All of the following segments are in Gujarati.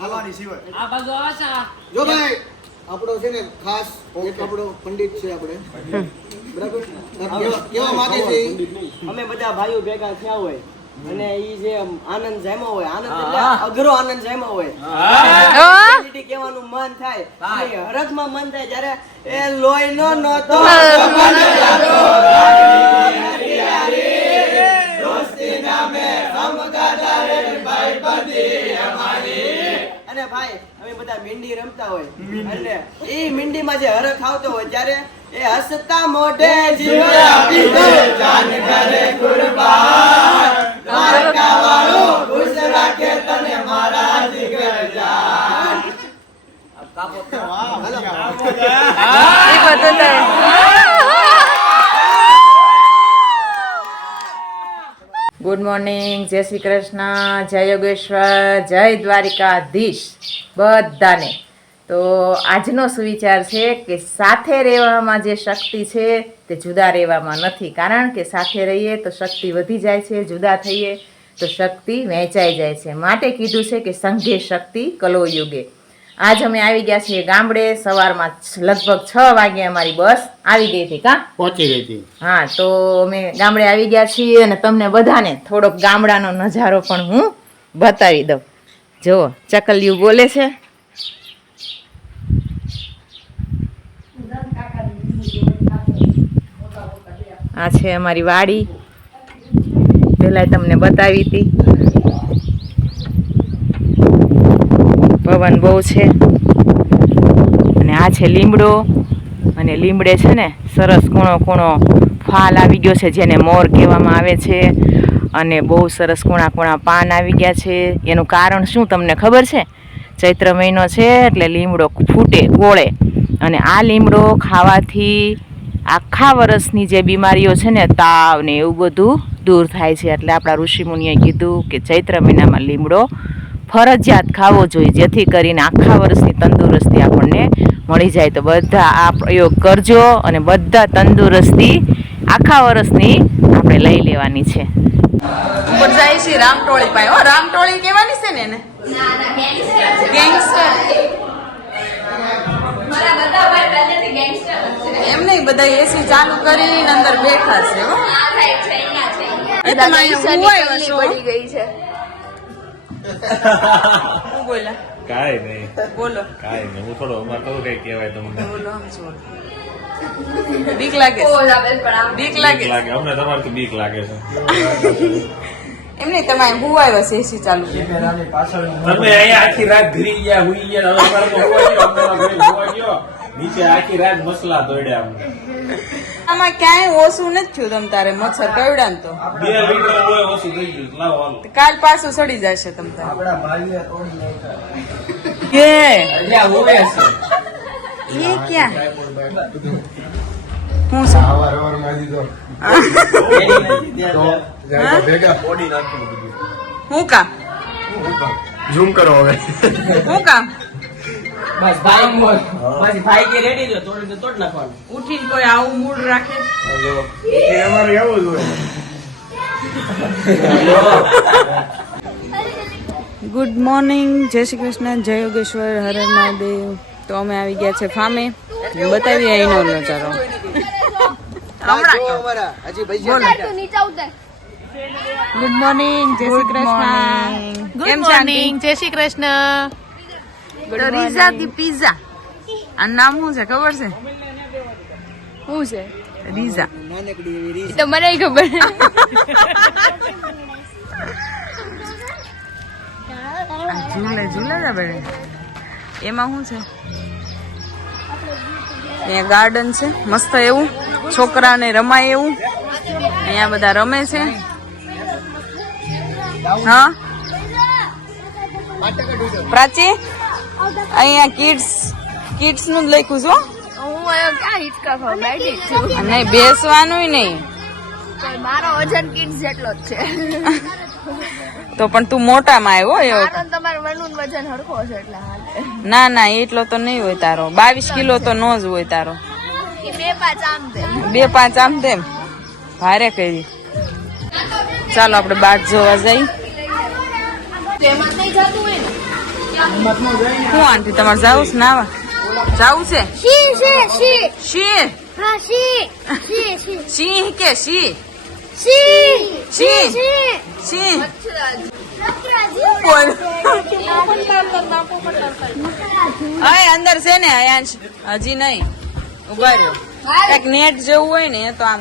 હાલવાની સિવાય આ બાજુ આવે છે જો ભાઈ આપણો છે ને ખાસ એક આપણો પંડિત છે આપણે બરાબર કેવા માંગે છે અમે બધા ભાઈઓ ભેગા થયા હોય અને ઈ જે આનંદ જામ્યો હોય આનંદ એટલે અઘરો આનંદ જામ્યો હોય ક્વોલિટી કહેવાનું મન થાય હરખમાં મન થાય જ્યારે એ લોહીનો નહોતો દોસ્તી નામે સમગાતા રે ભાઈ બંધી અમારી અને ભાઈ અમે બધા મીંડી રમતા હોય એટલે ઈ મીંડીમાં જે હરખ આવતો હોય ત્યારે એ હસતા મોઢે જીવ આપી દે જાન કરે કુરબાન દ્વારકા વાળો ખુશ રાખે તને મારા જીગર જાન કાપો હાલો એ બતાતા ગુડ મોર્નિંગ, જય શ્રી કૃષ્ણ, જય યોગેશ્વર, જય દ્વારિકાધીશ બધાને. તો આજનો સુવિચાર છે કે સાથે રહેવામાં જે શક્તિ છે તે જુદા રહેવામાં નથી. કારણ કે સાથે રહીએ તો શક્તિ વધી જાય છે, જુદા થઈએ તો શક્તિ વહેંચાઈ જાય છે. માટે કીધું છે કે સંઘે શક્તિ કલો યુગે. આજ અમે આવી ગયા છીએ ગામડે. સવારમાં લગભગ 6 વાગે અમારી બસ આવી ગઈ હતી. પહોંચી ગઈ હતી. હા, તો અમે ગામડે આવી ગયા છીએ અને તમને બધાને થોડોક ગામડાનો નજારો પણ હું બતાવી દઉં. જુઓ, ચકલિયું બોલે છે. આ છે અમારી વાડી. પહેલા તમને બતાવી હતી. પવન બહુ છે અને આ છે લીમડો. અને લીમડે છે ને સરસ કૂણો કૂણો ફાલ આવી ગયો છે, જેને મોર કહેવામાં આવે છે. અને બહુ સરસ કૂણા કૂણા પાન આવી ગયા છે. એનું કારણ શું તમને ખબર છે? ચૈત્ર મહિનો છે એટલે લીમડો ફૂટે, ગોળે. અને આ લીમડો ખાવાથી આખા વર્ષની જે બીમારીઓ છે ને, તાવ ને એવું બધું દૂર થાય છે. એટલે આપણા ઋષિમુનિએ કીધું કે ચૈત્ર મહિનામાં લીમડો ફરજિયાત ખાવો જોઈએ, જેથી કરીને આખા વર્ષની તંદુરસ્તી આપણને મળી જાય. તો બધા આ પ્રયોગ કરજો અને બધા તંદુરસ્તી આખા વર્ષની આપણે લઈ લેવાની છે. ઉપર જાય છે રામટોળી પાસે. હો, રામટોળી કહેવાની છે ને એને? ગેંગસ્ટર. એમ નહીં, બધા એસી ચાલુ કરીને અંદર બેઠા છે. હો, એ તો પડી ગઈ છે. હું બોલા? કાઈ નહીં. બોલો. કાઈ નહીં. હું થોડો અમાર તો કઈ કહેવાય તમને. બોલો. બીક લાગે છે? બીક લાગે છે? લાગે અમને તમારથી બીક લાગે છે. એમ નહીં, તમે હું આવ્યો છે એસી ચાલુ. તમે અહીંયા આખી રાત ઘરી ગયા, હુઈ ગયા, હવે સવારમાં હોવા ગયો, અમને ઘરે હોવા ગયો. નીચે આખી રાત મસલા દોડ્યા અમને. આમાં ક્યાંય ઓછું નથી થયું તમ તારે મચ્છર કરડ્યા ને તો 2 લીટર હોય ઓછું થઈ ગયું. લાવો હાલો. કાલ પાછું સડી જશે તમ તારે. કે ત્યાં હોવે છે એ ક્યાં હું છે? હું કામ? ઝૂમ કરો હવે. હું કામ? બસ ભાઈ મોર બસ ભાઈ કે રેડી જો તોડ નાખવાનું. ઉઠીને કોઈ આવું મૂડ રાખે? એ અમારે એવું જ હોય. ગુડ મોર્નિંગ, જય શ્રી કૃષ્ણ, જય યોગેશ્વર, હર હર મહાદેવ. તો અમે આવી ગયા છે ફામે. બતાવીએ અહીંનો નજારો. ગુડ મોર્નિંગ, જય શ્રી કૃષ્ણ. ગુડ મોર્નિંગ, જય શ્રી કૃષ્ણ. રીઝા દી પિઝા. આ નામ શું છે ખબર છે? શું છે? રીઝા. એ તો મને ખબર. ઝૂલે ઝૂલે છે બડે. એમાં શું છે? અહીંયા ગાર્ડન છે મસ્ત એવું, છોકરાને રમાય એવું. અહીંયા બધા રમે છે. હા પ્રાચી, અહીંયા કિડ્સ નું જ લખ્યું છું. હું ક્યાં હિચકા ખાવ બેઠી છું. નહીં, બેસવાનું નહીં. મારો વજન કિડ્સ જેટલો જ છે. તો પણ તું મોટામાં આવ્યો એવો. તમારું વનનું વજન હરખો છે એટલે હાલ. ના ના, એટલો તો નહીં હોય તારો. 22 કિલો તો નો જ હોય તારો. 2-5 આમ તેમ. 2-5 આમ તેમ ભારે કરી. ચાલો આપણે બાટ જોવા જઈ. તેમાં નહીં જતું હોય ને શું આંટી તમારે જાવું છે નાવા? જાવું છે? શી સિંહ કે શી સિંહ સિંહ બોલ. અય અંદર છે ને અયાંશ? હજી નહીં, ઉભા રહ્યો. કઈક નેટ જેવું હોય ને તો આમ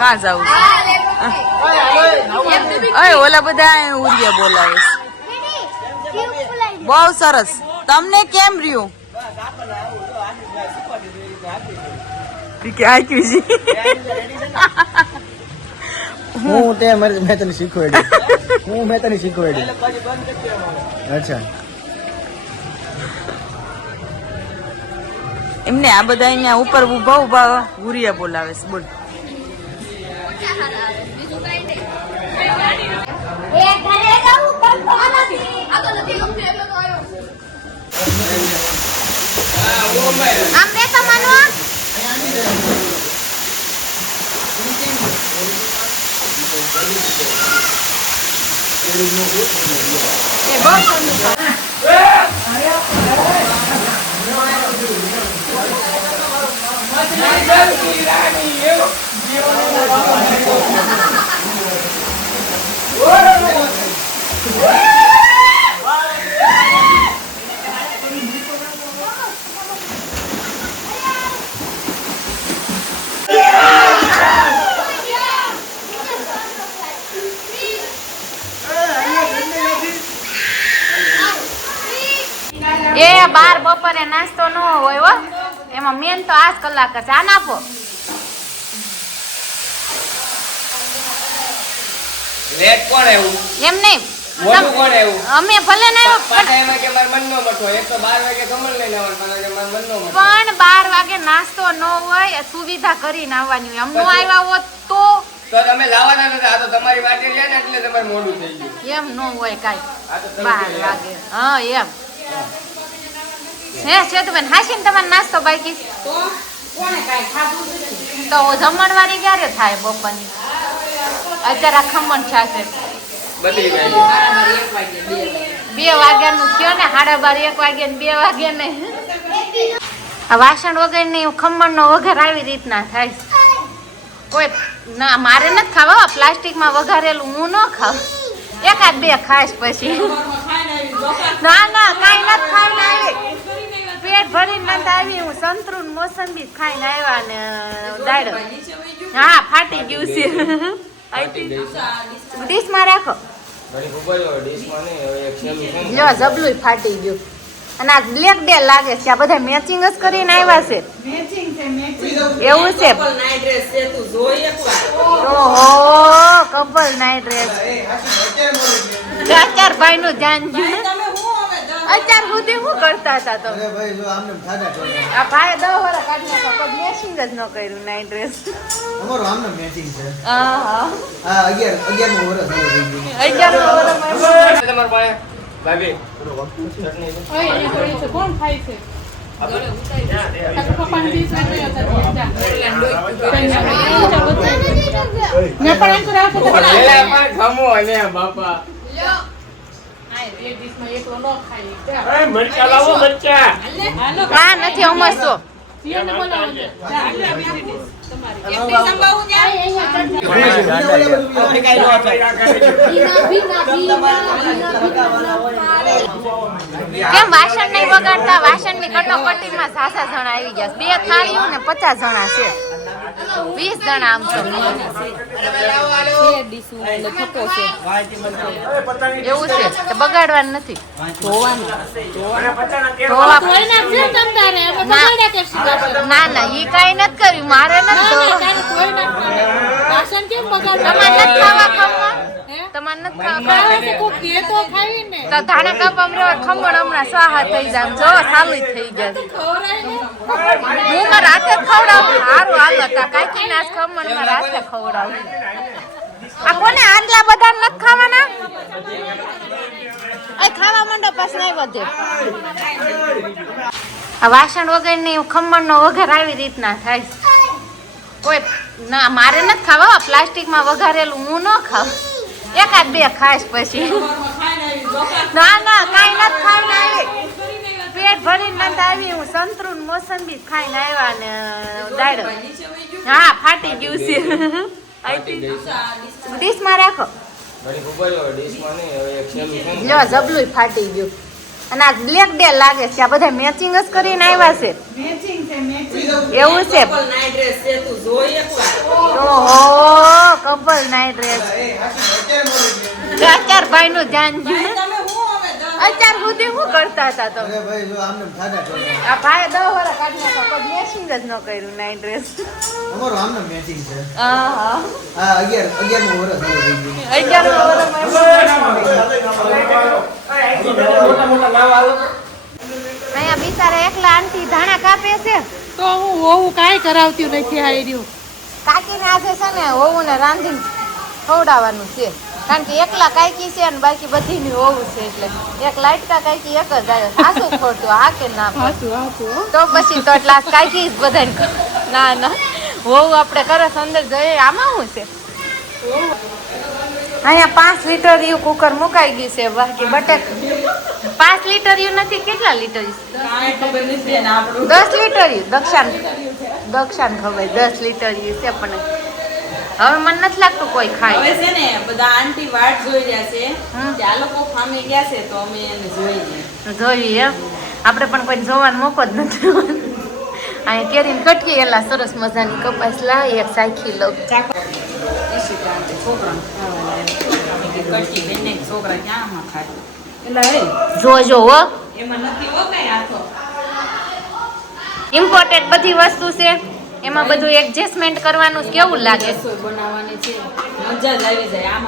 કા જાવું? અય ઓલા બધા ઉરિયા બોલાવે છે. બહુ સરસ. તમને કેમ રહ્યું? હું તે મેં તને શીખવાડ્યું. મેં તને શીખવાડ્યું. અચ્છા એમને આ બધા અહીંયા ઉપર ઉભા ઉભા ઉરિયા બોલાવે છે. બોલ. એ બાર બપોરે નાસ્તો ન હોય હો, એમાં મેન તો આ જ કલાક જ. આ નાખો. લેટ કોણ આવ્યું? એમ નહીં, મોટું કોણ આવ્યું? અમે ભલે ના પાછા એમાં કે મારા મનનો મઠો. એક તો 12 વાગે કમળ લઈને આવવાનું, પાછા કે મારા મનનો મઠો. પણ 12 વાગે નાસ્તો ન હોય, સુવિધા કરીને આવવાની હોય. અમનો આવ્યા હોત તો તમે લાવવાના નથી. આ તો તમારી વાટે રહ્યા ને એટલે તમારે મોડું થઈ ગયું. એમ ન હોય કાંઈ. આ તો 12 વાગે હા એમ છે તો બેન. હાસીને તમારે નાસ્તો બાકી તો જમણવારી ક્યારે થાય બપોરની? અત્યારે આ ખમણ છે બધી ગઈ. 2 વાગ્યાનું કયો ને, 12:30 1 વાગે ને 2 વાગે ને. આ વાસણ વગર ની ખમણ નો વઘાર આવી રીતના થાય. કોઈ ના મારે નથી ખાવા, પ્લાસ્ટિકમાં વઘારેલું હું ન ખાવ. 1-2 ખાઈશ પછી. ના ના કાંઈ નથી ખાઈને આવી, પેટ ભરીને નથી આવી. હું સંતરું મોસંબી ખાઈને આવ્યા ને દાળ. હા ફાટી ગયું છે. ડીશમાં રાખો. લ્યો જબલું ફાટી ગયું. અને આ બ્લેક ડે લાગે છે. આ બધા મેચિંગ જ કરીને આવ્યા છે. એવું છે? ઓહો કપલ નાઈટ ડ્રેસ. ચાર ભાઈ નું ધ્યાન ગયું. અત્યાર સુધી શું કરતા હતા તમે? આ ભાઈ 10 વર્ષ કાઢી નાખો, મેચિંગ જ ન કર્યું નાઈટ ડ્રેસ. અમારું આમને મેચિંગ છે. હા હા હા 11 વર્ષ થઈ ગયું. 11 વર્ષ તમારા પાસે ભાભી ચટણી કોણ ખાય છે? ખમો અને બાપા મરચા લાવો. મરચા હા નથી અમસ્તો. કેમ વાસણ નહીં વગાડતા? વાસણ ની કટોકટીમાં સાસા જણા આવી ગયા. 2 થાળીઓ ને 50 જણા છે. 20 જણા આમ તો એવું છે. તો બગાડવાનું નથી, ધોવાનું. ના ના ઈ કઈ નથી કર્યું. મારે નથી. તમારે નથી ખાવા ખમણ? તમારે નથી ખાવા? તો ધાણા કાપવા ખમણ હમણાં સ્વાહા થઈ જાય. જો ચાલુ થઈ ગયા. હું મારા હાથે જ ખવડાવું. સારું હાલો કાકી ના ખમણ મારા હાથે ખવડાવું. આ કોને આટલા બધા નથી ખાવાના? ખાવા માંડો પાછું નહીં વધે. આ વાસણ વગર ની ખમણ નો વઘાર આવી રીતના થાય. કોઈ ના મારે નથી ખાવા, પ્લાસ્ટિકમાં વઘારેલું હું ન ખાવ. એકાદ બે ખાઈશ પછી ના ના કાંઈ નથી ખાઈને આવી પેટ ભરીને નથી આવી હું સંતરું મોસંબી ખાઈને આવ્યા ને દાડો હા ફાટી ગયું છે ડીશમાં રાખો લ્યો જબલું ફાટી ગયું અને આ બ્લેક ડે લાગે છે આ બધા મેચિંગ જ કરીને આવ્યા છે એવું છે ઓહો કપલ નાઈટ ડ્રેસ ચાર ભાઈ નું ધ્યાન અત્યાર સુધી શું કરતા હતા તમે અરે ભાઈ જો આમને થાડા આ ભાઈ 10 વર્ષ કાઢી નાખો કોઈ મેચિંગ જ ન કર્યું નાઈટ ડ્રેસ અમારું આમને મેચિંગ છે હા હા 11 વર્ષ થઈ ગયું 11 અહીંયા બિચારા એકલા આંટી ધાણા કાપે છે તો હું હોવું કાંઈ કરાવતી નથી આ રહ્યું. કાકીને આજે છે ને હોવું ને રાંધીને ખવડાવવાનું છે કારણ કે એકલા કાકી છે ને બાકી બધીની હોવું છે એટલે એક લાઈટકા કાકી એક જ આવે સાસુ ખોટું આ કે ના હાચું હાચું હો. તો પછી તો એટલા કાકી જ બધાને ના ના હોવું આપણે કરસ અંદર જોઈએ આમાં શું છે અહીંયા 5 લીટર યુ કુકર મુકાઈ ગયું છે બાકી બટેક 5 લીટર યુ નથી કેટલા લીટર 10 લીટર યુ દક્ષાન ખબર 10 લીટર યુ છે પણ હવે મને નથી લાગતું કોઈ ખાય હવે છે ને બધા આંટી વાટ જોઈ રહ્યા છે કે આ લોકો ફામી ગયા છે તો અમે એને જોઈએ એમ આપણે પણ કોઈ જોવાનો મોકો જ નથી અહીંયા કેરીને કટકી એલા સરસ મજાની કપાસ લાવી એક સાખી લઉં છોકરા ક્યાં ખાય જોજો હો એમાં નથી હો કઈ આથો ઇમ્પોર્ટેડ બધી વસ્તુ છે એમાં બધું એડજસ્ટમેન્ટ કરવાનું કેવું લાગે રસોઈ બનાવવાની છે મજા જ આવી જાય આમ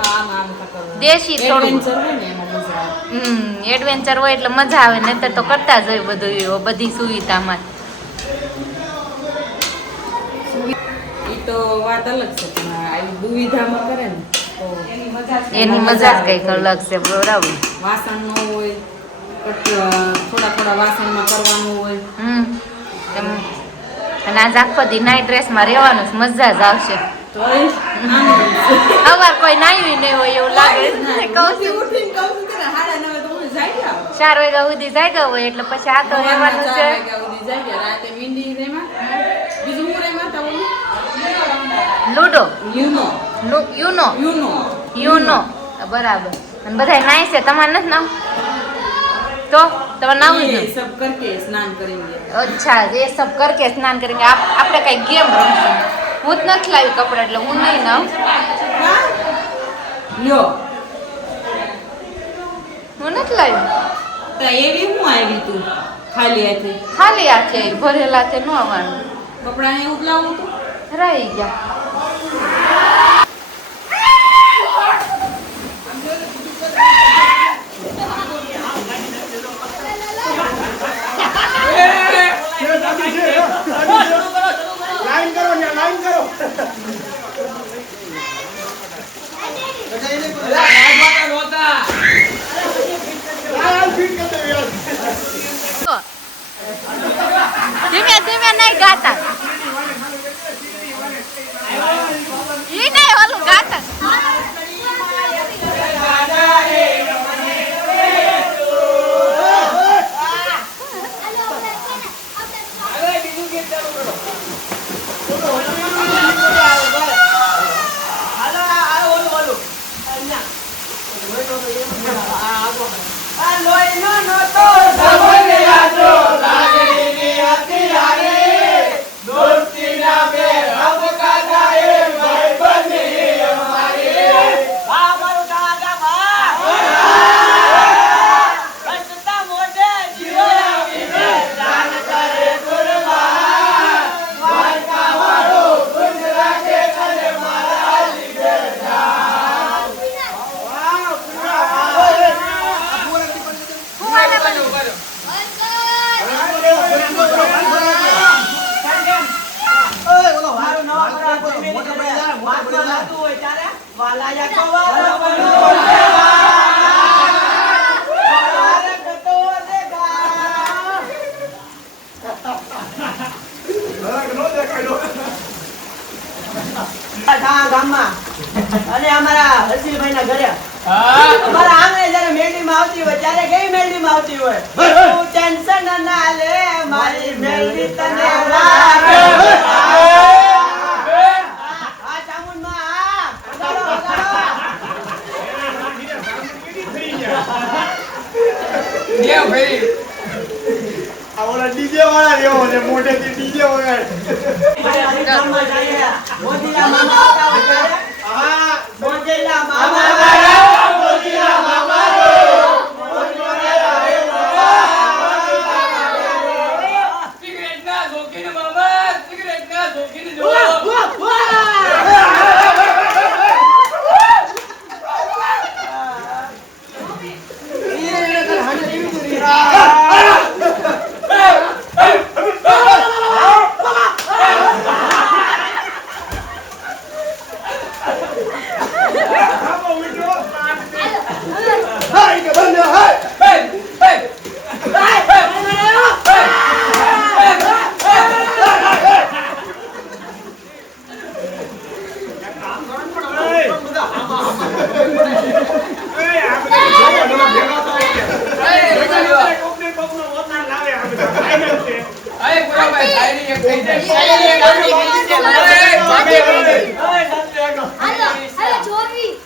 કરવાનું દેશી થોડું એડવેન્ચર હોય ને એમાં મજા આવે એડવેન્ચર હોય એટલે મજા આવે નહીતર તો કરતા જ હોય બધું બધી સુવિધામાં ઈ તો વાત અલગ છે પણ આવી દુવિધામાં કરે ને તો એની મજા જ કંઈક અલગ છે બરાબર વાસણ ન હોય થોડા વાસણમાં કરવાનું હોય અને આજ આખો દી નાઈટ ડ્રેસમાં રહેવાનું જ મજા જ આવશે તો સવાર કોઈ નાયું નહીં હોય એવું લાગે કહું છું 4 વાગ્યા સુધી જાગ્યા હોય એટલે પછી આ તો રહેવાનું છે રાતે મીંડી રેમાં બીજું હું રેમાં તો લૂડો યુનો યુનો બરાબર અને બધા નાય છે તમારે નથી નાવ તો તમે નાવું જ ये सब करके स्नान करेंगे અચ્છા એ સબ કરકે સ્નાન કરેંગે આપણે કઈ ગેમ રમશું હું જ નથી લાવી કપડા એટલે હું નહીં નાવ લ્યો હું નથી લાવી તો એવી હું આવી તું ખાલી હાથે ખાલી હાથે ભરેલા હાથે ન આવવાનું કપડા ને ઉતલાવું તું રહી ગયા લાઈન કરો ને લાઈન કરો ધીમે ધીમે નહીં ગાતા ઈ નહીં ઓલું ગાતા અમારા આંગણે જ્યારે મેલડીમાં આવતી હોય ત્યારે કેવી મેલડીમાં આવતી હોય તું ટેન્શન ના લે મારી મેલડી તને રાખે આ ચામુંડમાં આ વગાડો વગાડો મોજીલા મામા આવતા હોય ત્યારે મોજીલા મામા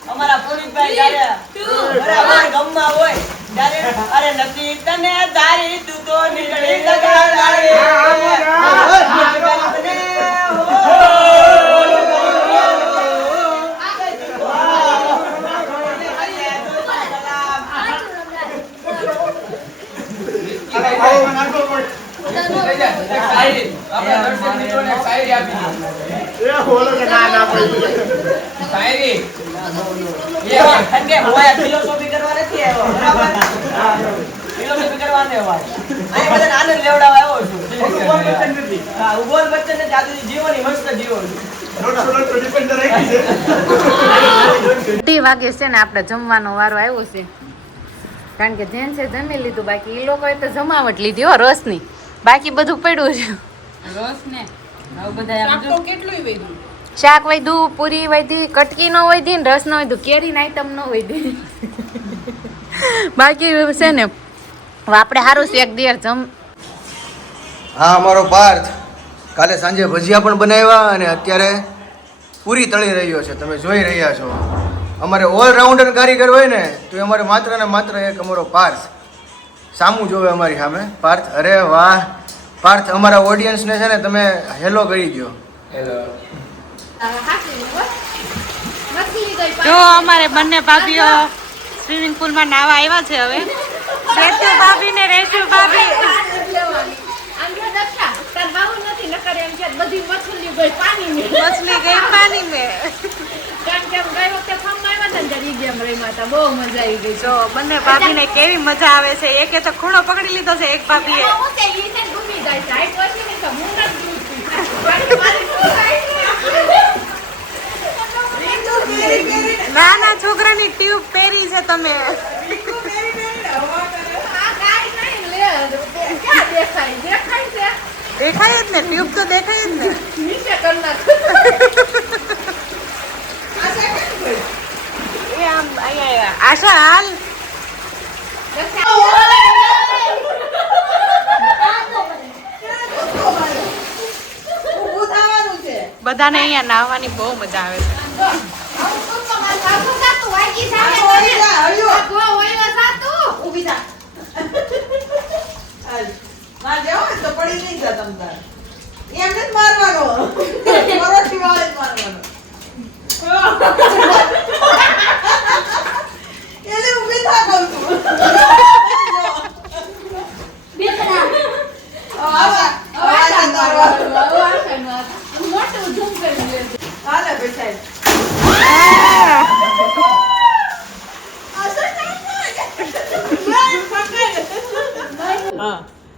અમારા પુનિતભાઈ જ્યારે બરાબર ગમમાં હોય ત્યારે અરે નથી તને તારી તું તો નીકળી લગાડાડી ફિલોસોફી કરવા નથી આવ્યો બરાબર ફિલોસોફી કરવા નથી આવ્યો અહીં બધાને આનંદ લેવડાવવા આવ્યો છું હા ઉગોલ બચ્ચન ને જાદુ જીવોની મસ્ત જીવો છું 2 વાગે છે ને આપણે જમવાનો વારો આવ્યો છે કારણ કે જેન્ટ્સે જમી લીધું બાકી એ લોકોએ તો જમાવટ લીધી હો રસની બાકી બધું પડ્યું છે શાક વૈધું પૂરી વૈધી કટકી નો વૈધી ને રસ નો વૈધું કેરીની આઈટમ નો વૈધી બાકી છે ને આપણે સારું છે એક દિયર જમ હા અમારો પાર્થ કાલે સાંજે ભજીયા પણ બનાવ્યા અને અત્યારે પૂરી તળી રહ્યો છે તમે જોઈ રહ્યા છો અમારે ઓલરાઉન્ડર કારીગર હોય ને તો એ અમારે માત્ર ને માત્ર એક અમારો પાર્થ સામું જોવે અમારી સામે પાર્થ અરે વાહ પાર્થ અમારા ઓડિયન્સને છે ને તમે હેલો કરી દો જો અમારે બંને ભાભીઓ સ્વિમિંગ પુલમાં નાવા આવ્યા છે હવે રેતુ ભાભી ને રેશુ ભાભી મછલી ગઈ પાણી મેં બહુ મજા આવી ગઈ જો બંને ભાભી ને કેવી મજા આવે છે એકે તો ખૂણો પકડી લીધો છે એક ભાભીએ નાના છોકરાની ટ્યુબ પહેરી છે તમે દેખાય જ ને ટ્યુબ તો દેખાય જ ને એ આમ અહીંયા આશા હાલ બધાને અહીંયા નાહવાની બહુ મજા આવે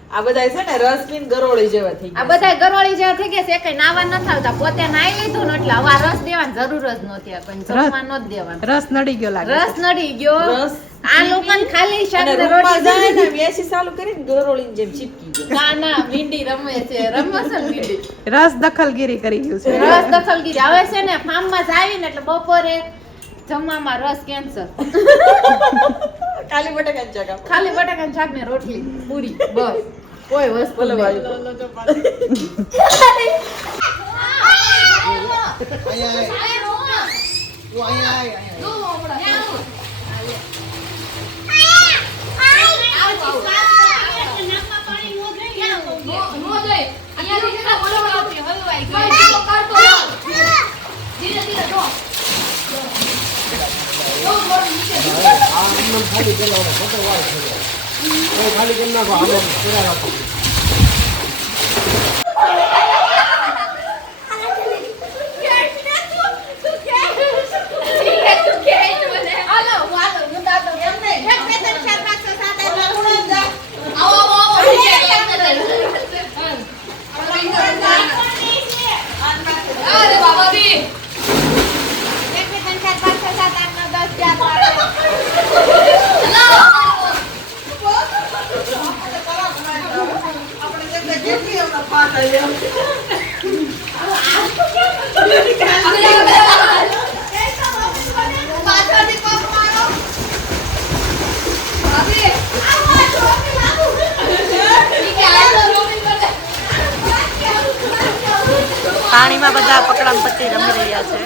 આ બધા છે ને રસ પીન ગરોળી જેવા થઈ ગયા આ બધા ગરોળી જેવા થઈ ગયા છે કઈ નાવા ન થાવતા પોતે નાઈ લીધું ને એટલે હવે રસ દેવાની જરૂર જ નહોતી કોઈ જમવા ન દેવાનું રસ નડી ગયો લાગે રસ નડી ગયો આ લોકોને ખાલી શાક ને રોટલી જાય ને રોટલી વેસી ચાલુ કરીને ગરોળીની જેમ ચીપકી ગઈ ના ના મીંડી રમે છે મીંડી રસ દખલગીરી કરી ગયું છે રસ દખલગીરી હવે છે ને ફાર્મમાં જ આવીને એટલે બપોરે જમવામાં રસ કેન્સર. ખાલી બટાકા જગા ખાલી બટાકાનું શાક ને રોટલી પૂરી બસ કોઈ વસ્તુ પાણીમાં બધા પકડામ પટ્ટી રમી રહ્યા છે.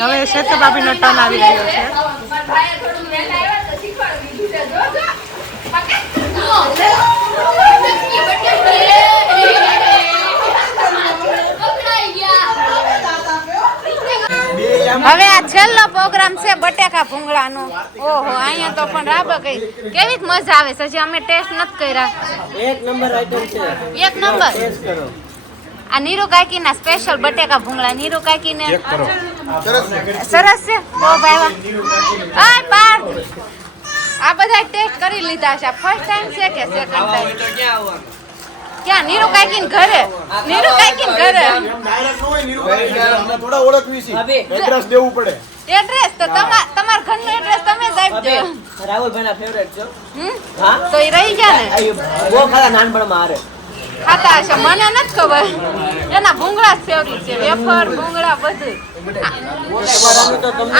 હવે શેતુ ભાભીનો ટર્ન આવી રહ્યો છે. હવે આ છેલ્લો પ્રોગ્રામ છે બટેકા ભૂંગળાનો. ઓહો અહીંયા તો પણ રાબા કઈ કેવી મજા આવે છે. હજી અમે ટેસ્ટ નથી કર્યા. એક નંબર આઈટમ છે. એક નંબર. ટેસ્ટ કરો. આ નીરુ કાકી ના સ્પેશિયલ બટેકા ભૂંગળા. નીરુ કાકી ને સરસ છે. બહુ ભાઈ આ પાર્થ આ બધા ટેસ્ટ કરી લીધા છે. ફર્સ્ટ ટાઈમ છે કે સેકન્ડ ટાઈમ? ક્યાં નીરુ કાકી ને ઘરે? નીરુ કાકી ને ઘરે થોડા ઓળખવી છે, એડ્રેસ દેવું પડે. એડ્રેસ તો તમાર ઘરનું એડ્રેસ તમે જ આપજો. રાહુલભાઈ ના ફેવરેટ છો. હા તો એ રહી ગયા ને. બહુ ખાતા નાનપણમાં હારે. ખાતા હશે મને નથી ખબર. એના ભૂંગળા જ ફેવરિટ છે. વેફર ભૂંગળા બધું.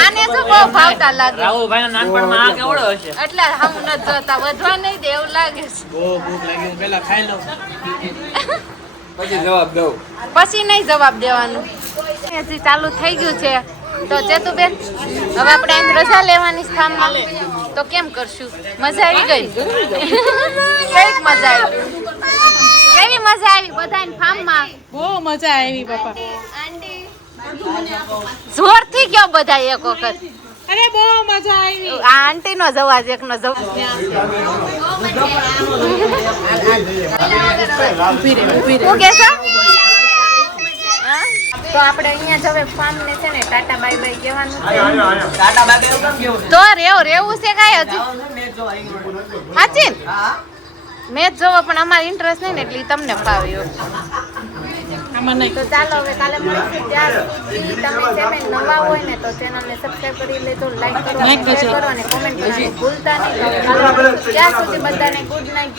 આને તો બહુ ભાવતા લાગે. રાહુલભાઈ ના નાનપણમાં આ કેવડો હશે. એટલે હમ નથી જોતા વધવા નહીં દે એવું લાગે છે. બહુ ભૂખ લાગી પેલા ખાઈ લઉં પછી જવાબ દઉં. પછી નહીં જવાબ દેવાનું. હજી ચાલુ થઈ ગયું છે તો ચેતુબેન હવે આપણે અહીં રજા લેવાની સ્થાનમાં તો કેમ કરશું? મજા આવી ગઈ? કેવી મજા આવી? કેવી મજા આવી બધાને ફાર્મમાં? બહુ મજા આવી બાપા. જોરથી ગયો બધા એક વખત. અરે બહુ મજા આવી. આ આંટી નો જવાજ એક નો જવાજ. શું કહેશો? તો આપણે અહીંયા જ હવે ફાર્મ ને છે ને ટાટા બાય બાય કહેવાનું છે. ટાટા બાગે એવું કેમ કેવું તો રેવું છે કાંઈ હજી સાચી મેચ જોવો પણ અમારે ઇન્ટરેસ્ટ નહીં ને એટલે ઈ તમને ફાવે એવું. તો ચાલો હવે કાલે મળીશું. ત્યાં સુધી તમે ચેનલ નવા હોય ને તો ચેનલને સબસ્ક્રાઇબ કરી લેજો, લાઈક કરો, શેર કરો અને કોમેન્ટ કરવાનું ભૂલતા નહીં. તો કાલે મળીશું. ત્યાં સુધી બધાને ગુડ નાઇટ.